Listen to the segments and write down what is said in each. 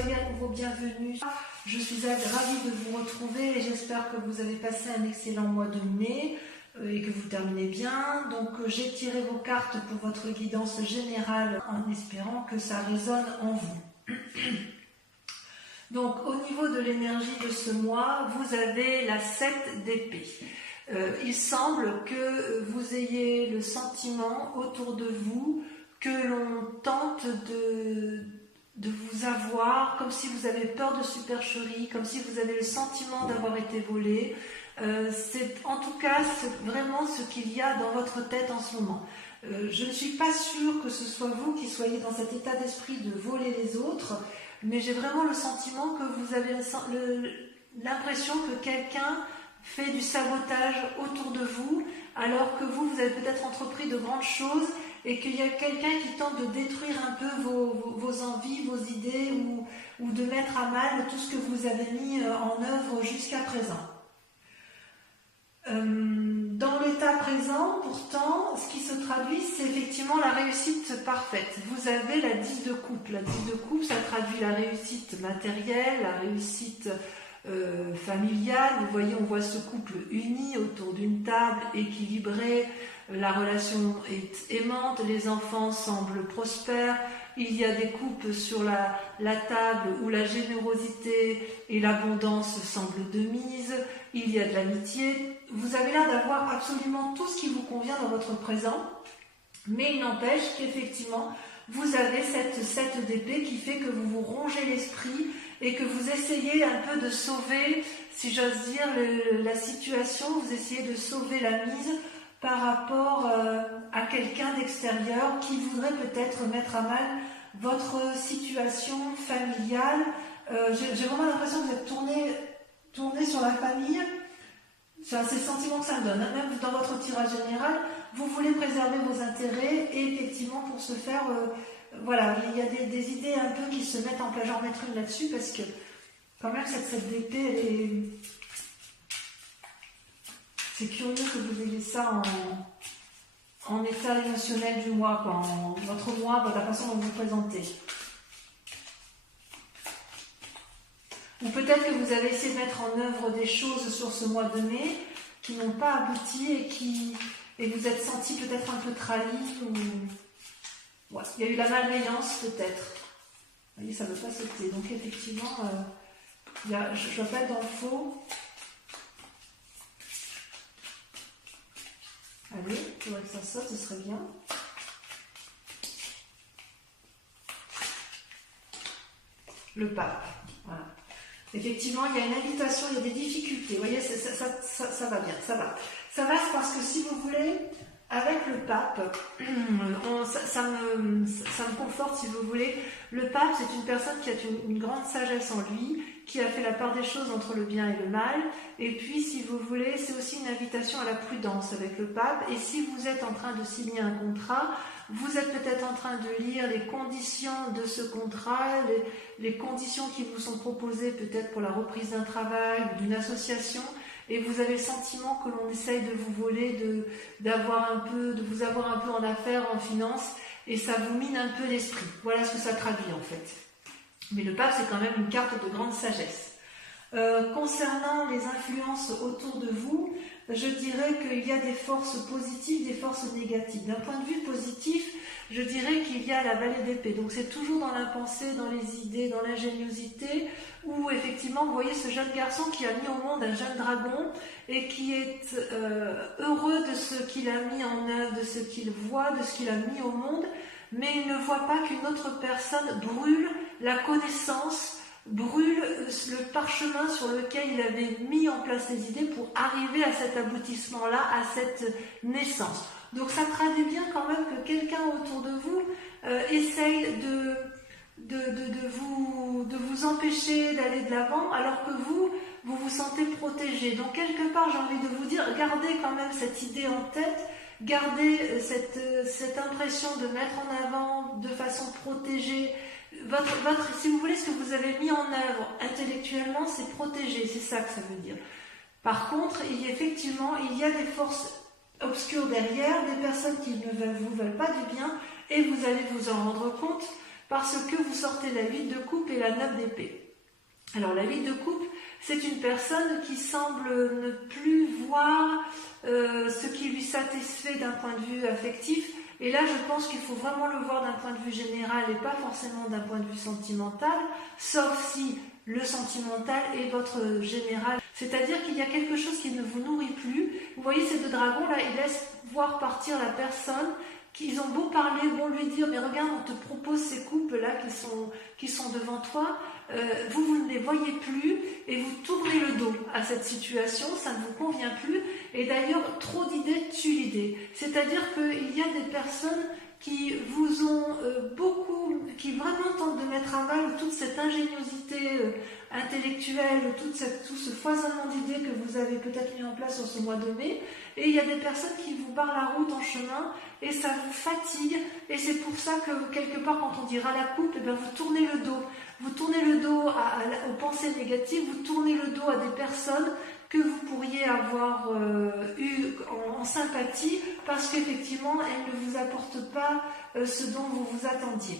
soyez à nouveau bienvenus. Je suis ravie de vous retrouver et j'espère que vous avez passé un excellent mois de mai et que vous terminez bien. Donc j'ai tiré vos cartes pour votre guidance générale en espérant que ça résonne en vous. Donc au niveau de l'énergie de ce mois, vous avez la 7 d'épée. Il semble que vous ayez le sentiment autour de vous que l'on tente de vous avoir, comme si vous avez peur de supercherie, comme si vous avez le sentiment d'avoir été volé. C'est en tout cas vraiment ce qu'il y a dans votre tête en ce moment. Je ne suis pas sûre que ce soit vous qui soyez dans cet état d'esprit de voler les autres, mais j'ai vraiment le sentiment que vous avez l'impression que quelqu'un fait du sabotage autour de vous, alors que vous avez peut-être entrepris de grandes choses et qu'il y a quelqu'un qui tente de détruire un peu vos envies, vos idées ou de mettre à mal tout ce que vous avez mis en œuvre jusqu'à présent. Dans l'état présent, pourtant, ce qui se traduit, c'est effectivement la réussite parfaite. Vous avez la 10 de coupe. La 10 de coupe, ça traduit la réussite matérielle, la réussite familiale. Vous voyez, on voit ce couple uni autour d'une table, équilibré, la relation est aimante, les enfants semblent prospères, il y a des coupes sur la table où la générosité et l'abondance semblent de mise, il y a de l'amitié. Vous avez l'air d'avoir absolument tout ce qui vous convient dans votre présent, mais il n'empêche qu'effectivement, vous avez cette 7 d'épée qui fait que vous vous rongez l'esprit et que vous essayez un peu de sauver, si j'ose dire, la situation, vous essayez de sauver la mise par rapport à quelqu'un d'extérieur qui voudrait peut-être mettre à mal votre situation familiale. J'ai vraiment l'impression que vous êtes tourné sur la famille. C'est le sentiment que ça me donne. Même dans votre tirage général, vous voulez préserver vos intérêts et effectivement pour ce faire, voilà, il y a des idées un peu qui se mettent en place. J'en mettrai une là-dessus parce que quand même cette d'épée, c'est curieux que vous ayez ça en état émotionnel du mois, quoi, votre mois, la façon dont vous vous présentez. Ou peut-être que vous avez essayé de mettre en œuvre des choses sur ce mois de mai qui n'ont pas abouti et vous êtes senti peut-être un peu trahi. Ouais, il y a eu la malveillance peut-être. Vous voyez, ça ne veut pas sauter. Donc effectivement, je ne dois pas être dans le faux. Allez, il faudrait que ça saute, ce serait bien. Le pape, voilà. Effectivement, il y a une invitation, il y a des difficultés. Vous voyez, ça va bien, ça va. Ça va parce que si vous voulez, avec le pape, ça me conforte si vous voulez. Le pape, c'est une personne qui a une grande sagesse en lui, qui a fait la part des choses entre le bien et le mal. Et puis, si vous voulez, c'est aussi une invitation à la prudence avec le pape. Et si vous êtes en train de signer un contrat, vous êtes peut-être en train de lire les conditions de ce contrat, les conditions qui vous sont proposées peut-être pour la reprise d'un travail ou d'une association. Et vous avez le sentiment que l'on essaye de vous voler, de vous avoir un peu en affaires, en finance, et ça vous mine un peu l'esprit. Voilà ce que ça traduit en fait. Mais le pape, c'est quand même une carte de grande sagesse. Concernant les influences autour de vous, je dirais qu'il y a des forces positives, des forces négatives. D'un point de vue positif, je dirais qu'il y a la vallée d'épée. Donc c'est toujours dans la pensée, dans les idées, dans l'ingéniosité, où effectivement, vous voyez ce jeune garçon qui a mis au monde un jeune dragon et qui est heureux de ce qu'il a mis en œuvre, de ce qu'il voit, de ce qu'il a mis au monde, mais il ne voit pas qu'une autre personne brûle la connaissance, brûle le parchemin sur lequel il avait mis en place les idées pour arriver à cet aboutissement-là, à cette naissance. Donc ça traduit bien quand même que quelqu'un autour de vous essaye de vous empêcher d'aller de l'avant alors que vous vous sentez protégé. Donc quelque part j'ai envie de vous dire, gardez quand même cette idée en tête, gardez cette impression de mettre en avant de façon protégée si vous voulez, ce que vous avez mis en œuvre intellectuellement, c'est protégé, c'est ça que ça veut dire. Par contre, il y a des forces obscures derrière, des personnes qui ne vous veulent pas du bien, et vous allez vous en rendre compte parce que vous sortez la 8 de coupe et la 9 d'épée. Alors la 8 de coupe, c'est une personne qui semble ne plus voir ce qui lui satisfait d'un point de vue affectif. Et là, je pense qu'il faut vraiment le voir d'un point de vue général et pas forcément d'un point de vue sentimental, sauf si le sentimental est votre général. C'est-à-dire qu'il y a quelque chose qui ne vous nourrit plus. Vous voyez ces deux dragons là, ils laissent voir partir la personne. Qu'ils ont beau parler, beau lui dire, mais regarde, on te propose ces couples-là qui sont devant toi, vous ne les voyez plus et vous tournez le dos à cette situation, ça ne vous convient plus. Et d'ailleurs, trop d'idées tue l'idée. C'est-à-dire qu'il y a des personnes qui vous ont qui vraiment tentent de mettre à mal toute cette ingéniosité intellectuelle, tout ce foisonnement d'idées que vous avez peut-être mis en place sur ce mois de mai. Et il y a des personnes qui vous barrent la route en chemin et ça vous fatigue. Et c'est pour ça que quelque part, quand on dira la coupe, eh bien, vous tournez le dos. Vous tournez le dos aux pensées négatives, vous tournez le dos à des personnes que vous pourriez avoir eu en sympathie parce qu'effectivement, elles ne vous apportent pas ce dont vous vous attendiez.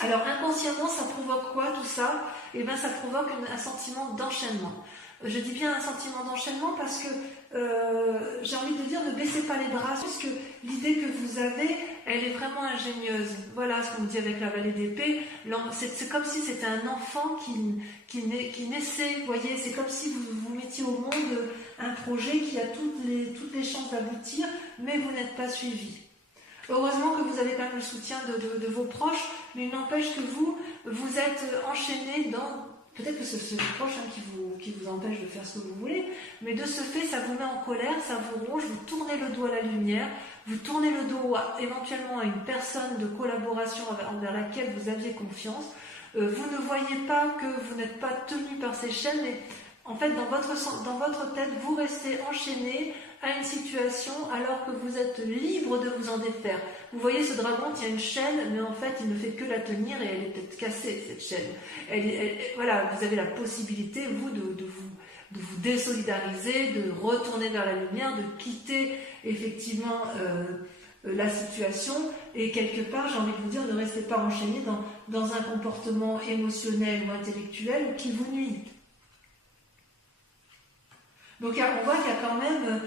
Alors inconsciemment, ça provoque quoi tout ça? Eh bien, ça provoque un sentiment d'enchaînement. Je dis bien un sentiment d'enchaînement parce que j'ai envie de dire ne baissez pas les bras, puisque l'idée que vous avez, elle est vraiment ingénieuse. Voilà ce qu'on dit avec la vallée d'épée. C'est comme si c'était un enfant qui naissait, vous voyez, c'est comme si vous mettiez au monde un projet qui a toutes les chances d'aboutir, mais vous n'êtes pas suivi. Heureusement que vous avez quand même le soutien de vos proches, mais il n'empêche que vous êtes enchaîné dans... Peut-être que c'est les proches qui vous empêchent de faire ce que vous voulez, mais de ce fait, ça vous met en colère, ça vous ronge, vous tournez le dos à la lumière, vous tournez le dos éventuellement à une personne de collaboration envers laquelle vous aviez confiance. Vous ne voyez pas que vous n'êtes pas tenu par ces chaînes, mais en fait, dans votre tête, vous restez enchaîné à une situation alors que vous êtes libre de vous en défaire. Vous voyez, ce dragon tient une chaîne, mais en fait, il ne fait que la tenir et elle est peut-être cassée, cette chaîne. Voilà, vous avez la possibilité, vous, de vous désolidariser, de retourner vers la lumière, de quitter effectivement la situation. Et quelque part, j'ai envie de vous dire, ne restez pas enchaîné dans un comportement émotionnel ou intellectuel qui vous nuit. Donc on voit qu'il y a quand même,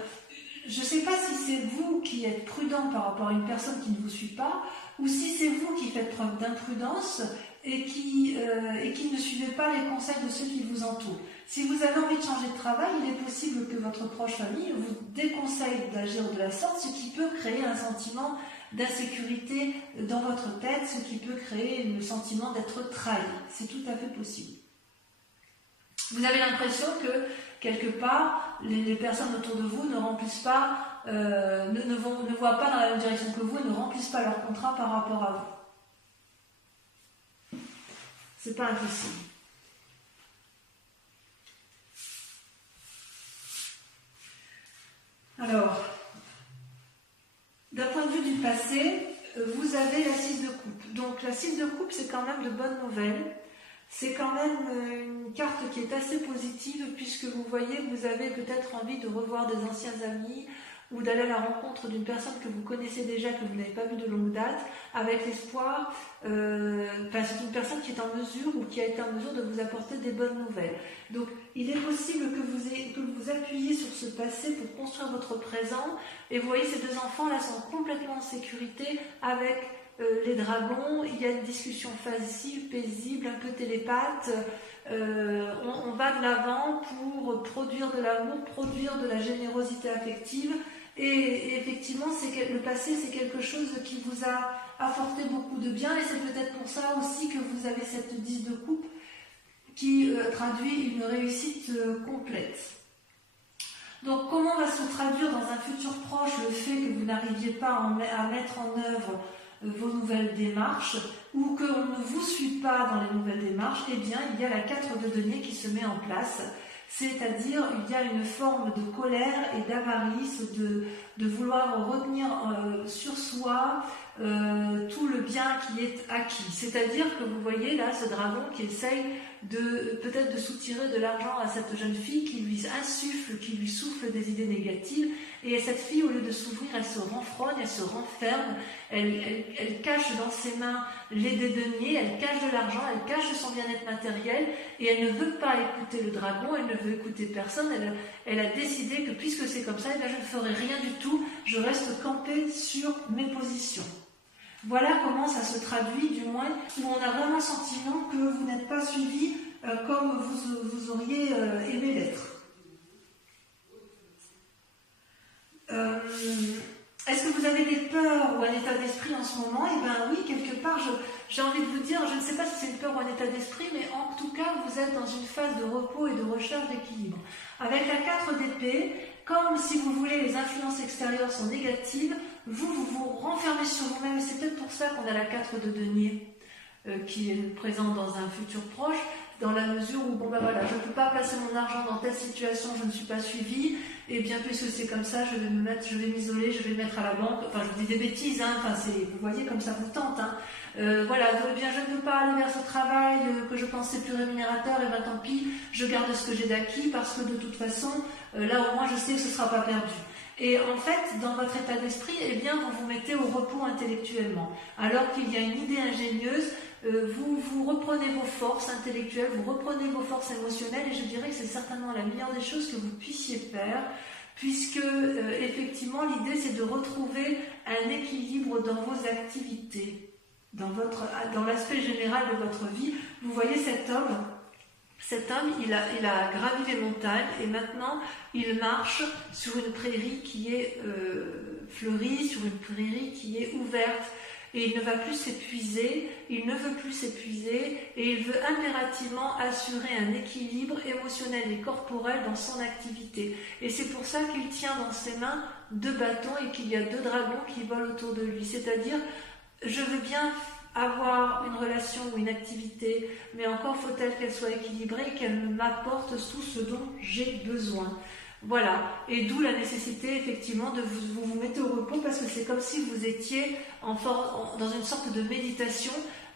je ne sais pas si c'est vous qui êtes prudent par rapport à une personne qui ne vous suit pas, ou si c'est vous qui faites preuve d'imprudence et qui ne suivez pas les conseils de ceux qui vous entourent. Si vous avez envie de changer de travail, il est possible que votre proche famille vous déconseille d'agir de la sorte, ce qui peut créer un sentiment d'insécurité dans votre tête, ce qui peut créer le sentiment d'être trahi. C'est tout à fait possible. Vous avez l'impression que quelque part, les personnes autour de vous ne remplissent pas, ne voient pas dans la même direction que vous et ne remplissent pas leur contrat par rapport à vous. C'est pas impossible. Alors, d'un point de vue du passé, vous avez la 6 de coupe. Donc la 6 de coupe, c'est quand même de bonnes nouvelles. C'est quand même une carte qui est assez positive puisque vous voyez, vous avez peut-être envie de revoir des anciens amis ou d'aller à la rencontre d'une personne que vous connaissez déjà, que vous n'avez pas vue de longue date, avec l'espoir, c'est une personne qui est en mesure ou qui a été en mesure de vous apporter des bonnes nouvelles. Donc il est possible que vous appuyiez sur ce passé pour construire votre présent et vous voyez, ces deux enfants-là sont complètement en sécurité avec les dragons. Il y a une discussion facile, paisible, un peu télépathe. On va de l'avant pour produire de l'amour, produire de la générosité affective. Et effectivement, le passé, c'est quelque chose qui vous a apporté beaucoup de bien. Et c'est peut-être pour ça aussi que vous avez cette 10 de coupe qui traduit une réussite complète. Donc, comment va se traduire dans un futur proche le fait que vous n'arriviez pas à mettre en œuvre vos nouvelles démarches ou qu'on ne vous suit pas dans les nouvelles démarches? Eh bien, il y a la 4 de denier qui se met en place, c'est-à-dire il y a une forme de colère et d'avarice, de vouloir retenir sur soi tout le bien qui est acquis. C'est-à-dire que vous voyez là ce dragon qui essaye peut-être de soutirer de l'argent à cette jeune fille, qui lui insuffle, qui lui souffle des idées négatives, et cette fille, au lieu de s'ouvrir, elle se renfrogne, elle se renferme, elle cache dans ses mains les deniers, elle cache de l'argent, elle cache de son bien-être matériel, et elle ne veut pas écouter le dragon, elle ne veut écouter personne, elle a décidé que puisque c'est comme ça, eh bien, je ne ferai rien du tout, je reste campée sur mes positions. Voilà comment ça se traduit, du moins, où on a vraiment le sentiment que vous n'êtes pas suivi comme vous auriez aimé l'être. Est-ce que vous avez des peurs ou un état d'esprit en ce moment? Eh bien oui, quelque part, j'ai envie de vous dire, je ne sais pas si c'est une peur ou un état d'esprit, mais en tout cas, vous êtes dans une phase de repos et de recherche d'équilibre. Avec la 4 d'épée, comme si vous voulez, les influences extérieures sont négatives, vous vous renfermez sur vous-même, et c'est peut-être pour ça qu'on a la 4 de denier qui est présente dans un futur proche, dans la mesure où, bon ben voilà, je ne peux pas placer mon argent dans telle situation, je ne suis pas suivie, et bien puisque c'est comme ça, je vais m'isoler, je vais le mettre à la banque, enfin je dis des bêtises, hein, enfin, vous voyez comme ça vous tente, hein. Voilà, eh bien je ne peux pas aller vers ce travail que je pensais plus rémunérateur, et bien tant pis, je garde ce que j'ai d'acquis, parce que de toute façon, là au moins je sais que ce ne sera pas perdu. Et en fait, dans votre état d'esprit, eh bien, vous vous mettez au repos intellectuellement. Alors qu'il y a une idée ingénieuse, vous reprenez vos forces intellectuelles, vous reprenez vos forces émotionnelles, et je dirais que c'est certainement la meilleure des choses que vous puissiez faire, puisque effectivement, l'idée c'est de retrouver un équilibre dans vos activités, dans l'aspect général de votre vie. Vous voyez cet homme, il a gravi les montagnes et maintenant il marche sur une prairie qui est fleurie, sur une prairie qui est ouverte. Et il ne va plus s'épuiser, il ne veut plus s'épuiser, et il veut impérativement assurer un équilibre émotionnel et corporel dans son activité. Et c'est pour ça qu'il tient dans ses mains 2 bâtons et qu'il y a 2 dragons qui volent autour de lui. C'est-à-dire, je veux bien avoir une relation ou une activité, mais encore faut-elle qu'elle soit équilibrée, qu'elle m'apporte tout ce dont j'ai besoin. Voilà, et d'où la nécessité effectivement de vous mettre au repos, parce que c'est comme si vous étiez dans une sorte de méditation,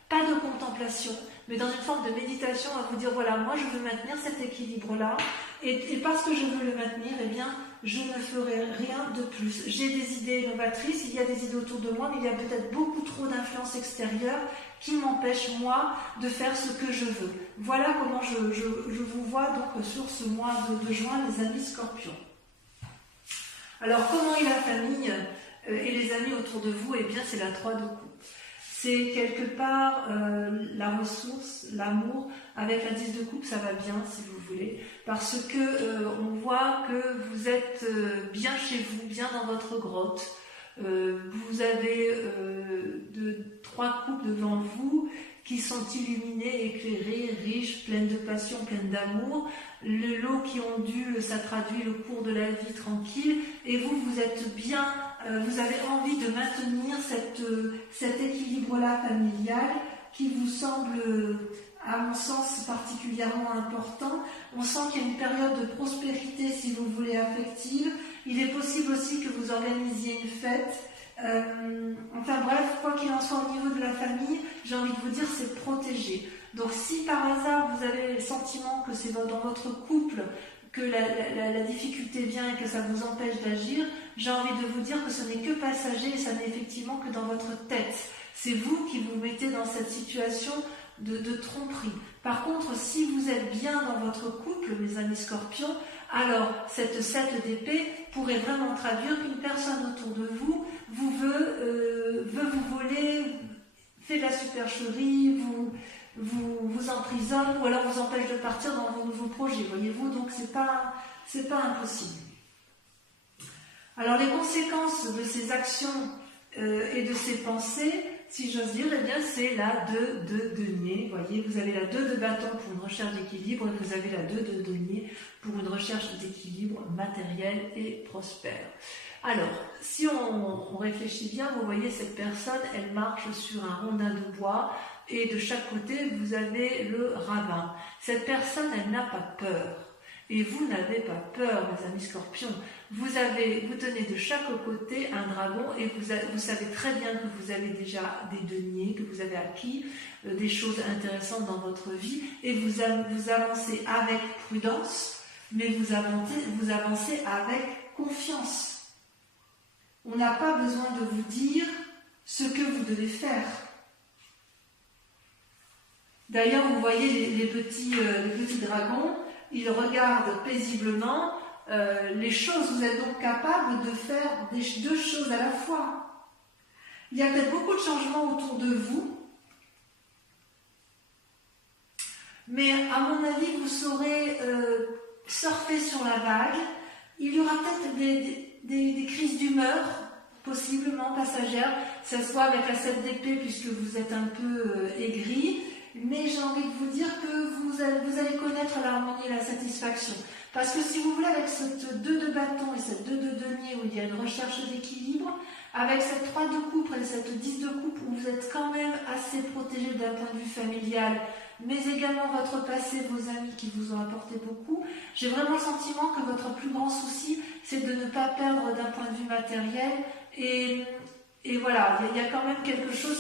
pas de contemplation, mais dans une forme de méditation à vous dire voilà, moi je veux maintenir cet équilibre-là, et parce que je veux le maintenir, eh bien je ne ferai rien de plus. J'ai des idées novatrices, il y a des idées autour de moi, mais il y a peut-être beaucoup trop d'influences extérieures qui m'empêchent, moi, de faire ce que je veux. Voilà comment je vous vois donc sur ce mois de juin, les amis Scorpions. Alors, comment est la famille et les amis autour de vous? Eh bien, c'est la 3 de coupe. C'est quelque part la ressource, l'amour. Avec la 10 de coupe, ça va bien, si vous voulez, parce que on voit que vous êtes bien chez vous, bien dans votre grotte. Vous avez 3 coupes devant vous qui sont illuminées, éclairées, riches, pleines de passion, pleines d'amour. L'eau qui ondule, ça traduit le cours de la vie tranquille. Et vous êtes bien, vous avez envie de maintenir cet équilibre-là familial qui vous semble, à mon sens, particulièrement important. On sent qu'il y a une période de prospérité, si vous voulez, affective. Il est possible aussi que vous organisiez une fête. Enfin bref, quoi qu'il en soit au niveau de la famille, j'ai envie de vous dire, c'est protégé. Donc si par hasard vous avez le sentiment que c'est dans votre couple que la difficulté vient et que ça vous empêche d'agir, j'ai envie de vous dire que ce n'est que passager et ça n'est effectivement que dans votre tête. C'est vous qui vous mettez dans cette situation de tromperie. Par contre, si vous êtes bien dans votre couple, mes amis Scorpions, alors cette 7 d'épée pourrait vraiment traduire qu'une personne autour de vous veut vous voler, fait de la supercherie, vous emprisonne ou alors vous empêche de partir dans vos nouveaux projets, voyez-vous, donc c'est pas impossible. Alors les conséquences de ces actions et de ces pensées, si j'ose dire, eh bien c'est la 2 de denier. Voyez, vous avez la 2 de bâton pour une recherche d'équilibre et vous avez la 2 de denier pour une recherche d'équilibre matériel et prospère. Alors, si on réfléchit bien, vous voyez cette personne, elle marche sur un rondin de bois et de chaque côté, vous avez le ravin. Cette personne, elle n'a pas peur. Et vous n'avez pas peur, mes amis scorpions. Vous tenez de chaque côté un dragon et vous savez très bien que vous avez déjà des deniers, que vous avez acquis des choses intéressantes dans votre vie et vous avancez avec prudence, mais vous avancez avec confiance. On n'a pas besoin de vous dire ce que vous devez faire. D'ailleurs, vous voyez les petits dragons, ils regardent paisiblement les choses. Vous êtes donc capable de faire deux choses à la fois. Il y a peut-être beaucoup de changements autour de vous, mais à mon avis, vous saurez surfer sur la vague. Il y aura peut-être des crises d'humeur, possiblement passagères, que ce soit avec la 7 d'épée, puisque vous êtes un peu aigri. Mais j'ai envie de vous dire que vous allez connaître l'harmonie et la satisfaction. Parce que si vous voulez, avec cette 2 de bâton et cette 2 de denier où il y a une recherche d'équilibre, avec cette 3 de coupe et cette 10 de coupe où vous êtes quand même assez protégé d'un point de vue familial, mais également votre passé, vos amis qui vous ont apporté beaucoup, j'ai vraiment le sentiment que votre plus grand souci, c'est de ne pas perdre d'un point de vue matériel. Et voilà, il y a quand même quelque chose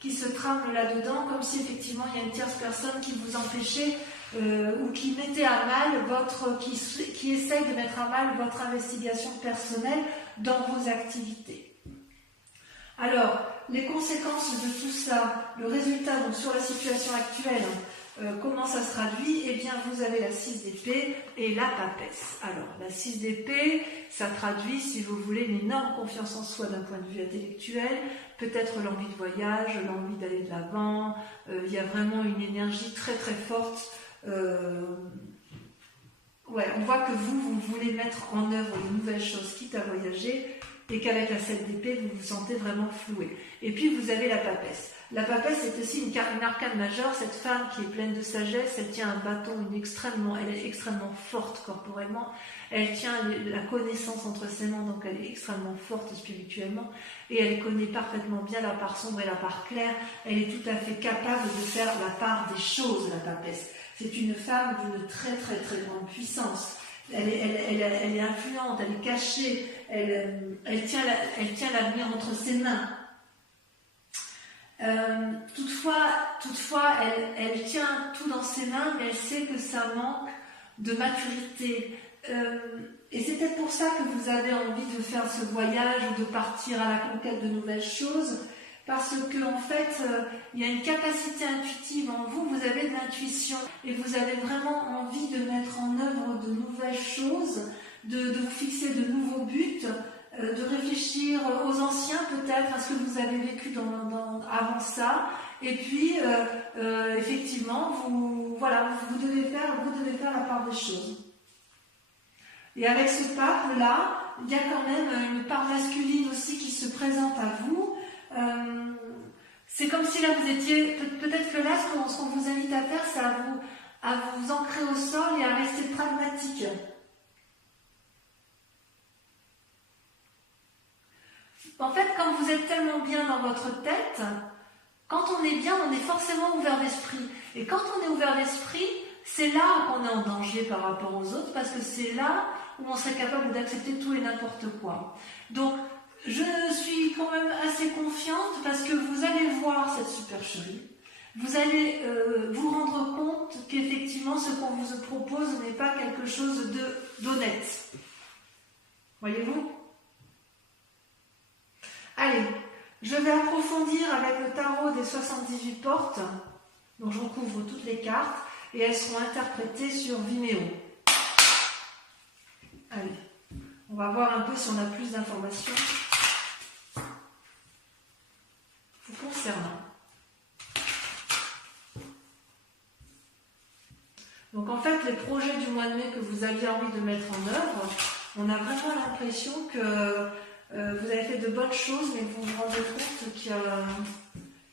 qui se trame là-dedans, comme si effectivement il y a une tierce personne qui vous empêchait ou qui mettait à mal qui essaye de mettre à mal votre investigation personnelle dans vos activités. Alors, les conséquences de tout ça, le résultat donc sur la situation actuelle, comment ça se traduit? Eh bien, vous avez la 6 d'épée et la papesse. Alors, la 6 d'épée, ça traduit, si vous voulez, une énorme confiance en soi d'un point de vue intellectuel, peut-être l'envie de voyage, l'envie d'aller de l'avant. Il y a vraiment une énergie très très forte. Ouais, on voit que vous voulez mettre en œuvre de nouvelles choses, quitte à voyager, et qu'avec la 7 d'épée, vous vous sentez vraiment floué. Et puis, vous avez la papesse. La papesse est aussi une arcane majeure. Cette femme qui est pleine de sagesse, elle tient un bâton, elle est extrêmement forte corporellement. Elle tient la connaissance entre ses mains, donc elle est extrêmement forte spirituellement. Et elle connaît parfaitement bien la part sombre et la part claire. Elle est tout à fait capable de faire la part des choses, la papesse. C'est une femme d'une très très très grande puissance. Elle est influente, elle est cachée, elle tient l'avenir entre ses mains. Toutefois, elle tient tout dans ses mains, mais elle sait que ça manque de maturité. Et c'est peut-être pour ça que vous avez envie de faire ce voyage ou de partir à la conquête de nouvelles choses, parce que en fait, il y a une capacité intuitive en vous, vous avez de l'intuition et vous avez vraiment envie de mettre en œuvre de nouvelles choses, de vous fixer de nouveaux buts, de réfléchir aux anciens peut-être, à ce que vous avez vécu avant ça, et puis effectivement, vous devez faire la part des choses. Et avec ce pape-là, il y a quand même une part masculine aussi qui se présente à vous. C'est comme si là vous étiez, peut-être que là ce qu'on vous invite à faire, c'est à vous ancrer au sol et à rester pragmatique. En fait, quand vous êtes tellement bien dans votre tête, quand on est bien, on est forcément ouvert d'esprit. Et quand on est ouvert d'esprit, c'est là qu'on est en danger par rapport aux autres, parce que c'est là où on serait capable d'accepter tout et n'importe quoi. Donc, je suis quand même assez confiante parce que vous allez voir cette supercherie. Vous allez vous rendre compte qu'effectivement, ce qu'on vous propose n'est pas quelque chose d'honnête. Voyez-vous ? Allez, je vais approfondir avec le tarot des 78 portes. Donc, je recouvre toutes les cartes et elles seront interprétées sur Vimeo. Allez, on va voir un peu si on a plus d'informations vous concernant. Donc en fait, les projets du mois de mai que vous aviez envie de mettre en œuvre, on a vraiment l'impression que vous avez fait de bonnes choses, mais vous vous rendez compte qu'il y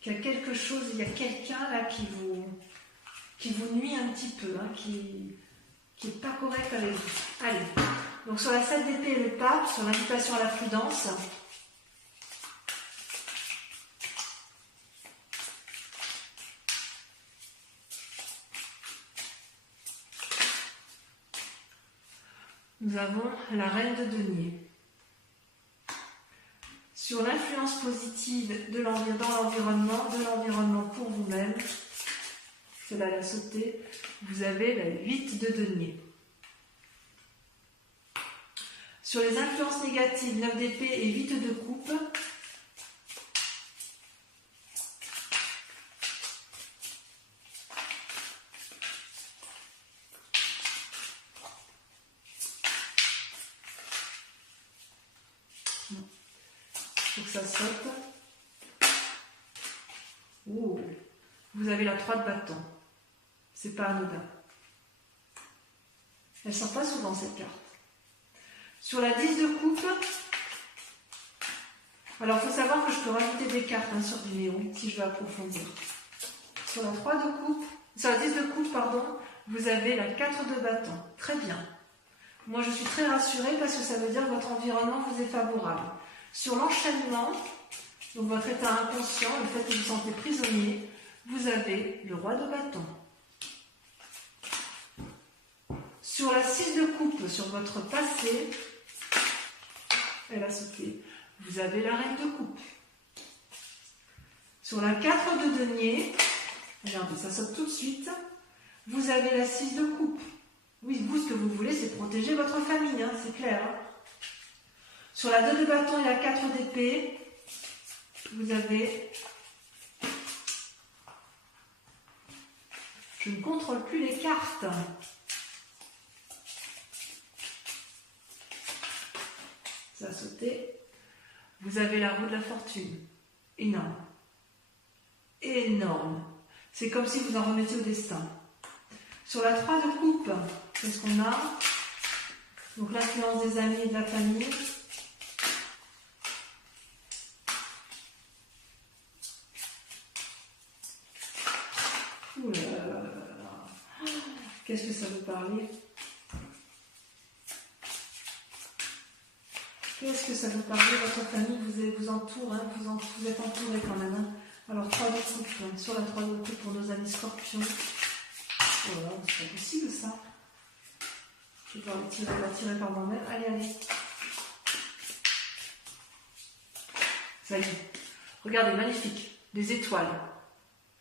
a quelque chose, il y a quelqu'un là qui vous nuit un petit peu, hein, qui n'est pas correct avec vous. Allez, donc sur la 7 d'épée et le pape, sur l'invitation à la prudence. nous avons la reine de denier. Sur l'influence positive dans l'environnement pour vous-même, cela l'a sauté, vous avez la 8 de denier. Sur les influences négatives, 9 d'épée et 8 de coupe, faut que ça saute. Oh, vous avez la 3 de bâton. C'est pas anodin. Elle ne sort pas souvent cette carte. Sur la 10 de coupe, alors il faut savoir que je peux rajouter des cartes sur Vimeo si je veux approfondir. Sur la 3 de coupe, sur la 10 de coupe, pardon, vous avez la 4 de bâton. Très bien. Moi je suis très rassurée parce que ça veut dire que votre environnement vous est favorable. Sur l'enchaînement, donc votre état inconscient, le fait que vous vous sentez prisonnier, vous avez le roi de bâton. Sur la 6 de coupe, sur votre passé, elle a sauté, vous avez la reine de coupe. Sur la 4 de denier, regardez, ça saute tout de suite, vous avez la 6 de coupe. Oui, vous, ce que vous voulez, c'est protéger votre famille, c'est clair. Sur la 2 de bâton et la 4 d'épée, vous avez... Je ne contrôle plus les cartes. Ça a sauté. Vous avez la roue de la fortune. Énorme. Énorme. C'est comme si vous en remettiez au destin. Sur la 3 de coupe, qu'est-ce qu'on a? Donc l'influence des amis et de la famille. Ouh là là là là là. Qu'est-ce que ça veut parler? Qu'est-ce que ça veut parler? Votre famille vous entoure, vous êtes entouré quand même. Alors 3 de coupe, sur la 3 de coupe pour nos amis scorpions. Oh là, c'est pas possible ça. Je vais devoir la tirer par moi-même. Allez, allez. Ça y est. Regardez, magnifique. Les étoiles.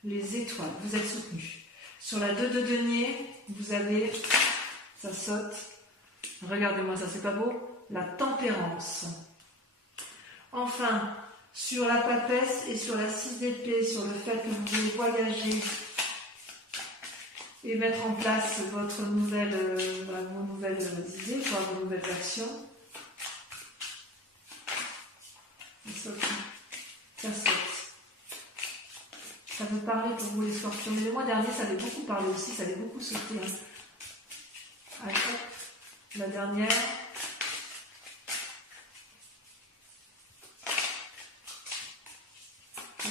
Les étoiles. Vous êtes soutenus. Sur la 2 de denier, vous avez... Ça saute. Regardez-moi ça, c'est pas beau? La tempérance. Enfin, sur la papesse et sur la 6 d'épée, sur le fait que vous voulez voyager et mettre en place vos nouvelles idées, vos nouvelles actions. Ça saute. Ça veut parler pour vous les scorpions. Mais le mois dernier, ça avait beaucoup parlé aussi, ça avait beaucoup sauté. Allez, hop, la dernière.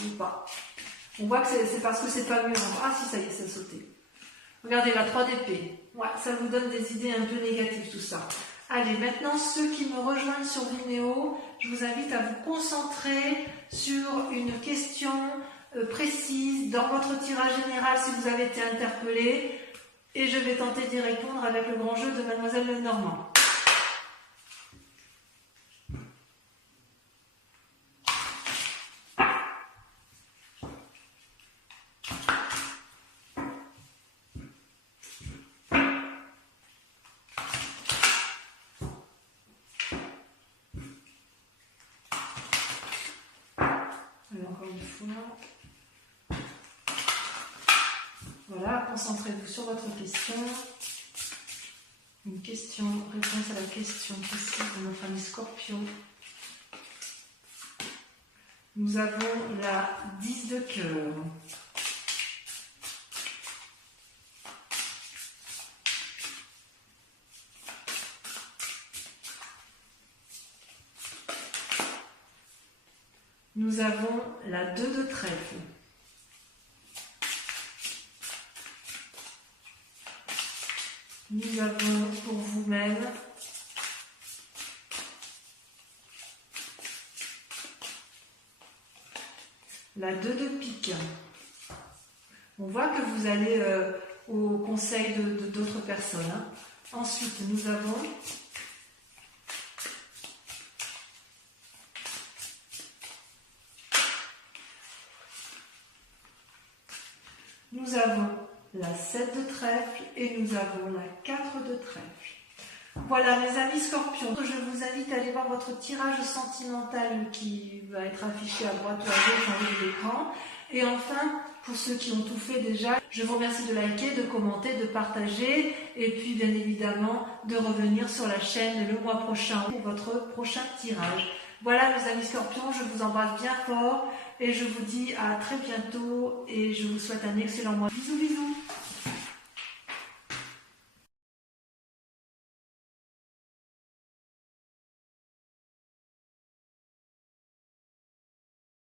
Ou pas. On voit que c'est parce que c'est pas mûr. Ah si, ça y est, ça a sauté. Regardez la 3 d'épée. Ouais, ça vous donne des idées un peu négatives tout ça. Allez, maintenant ceux qui me rejoignent sur Vimeo, je vous invite à vous concentrer sur une question précise dans votre tirage général si vous avez été interpellé. Et je vais tenter d'y répondre avec le grand jeu de Mademoiselle Lenormand. Encore une fois. Voilà, concentrez-vous sur votre question. Une question, réponse à la question précise de notre ami Scorpion. Nous avons la 10 de cœur. Nous avons la 2 de trèfle. Nous avons pour vous-même la 2 de pique. On voit que vous allez au conseil d'autres personnes. Ensuite, nous avons nous avons la 7 de trèfle et nous avons la 4 de trèfle. Voilà mes amis scorpions, je vous invite à aller voir votre tirage sentimental qui va être affiché à droite ou à gauche en haut de l'écran. Et enfin, pour ceux qui ont tout fait déjà, je vous remercie de liker, de commenter, de partager et puis bien évidemment de revenir sur la chaîne le mois prochain pour votre prochain tirage. Voilà mes amis scorpions, je vous embrasse bien fort et je vous dis à très bientôt et je vous souhaite un excellent mois. Bisous bisous.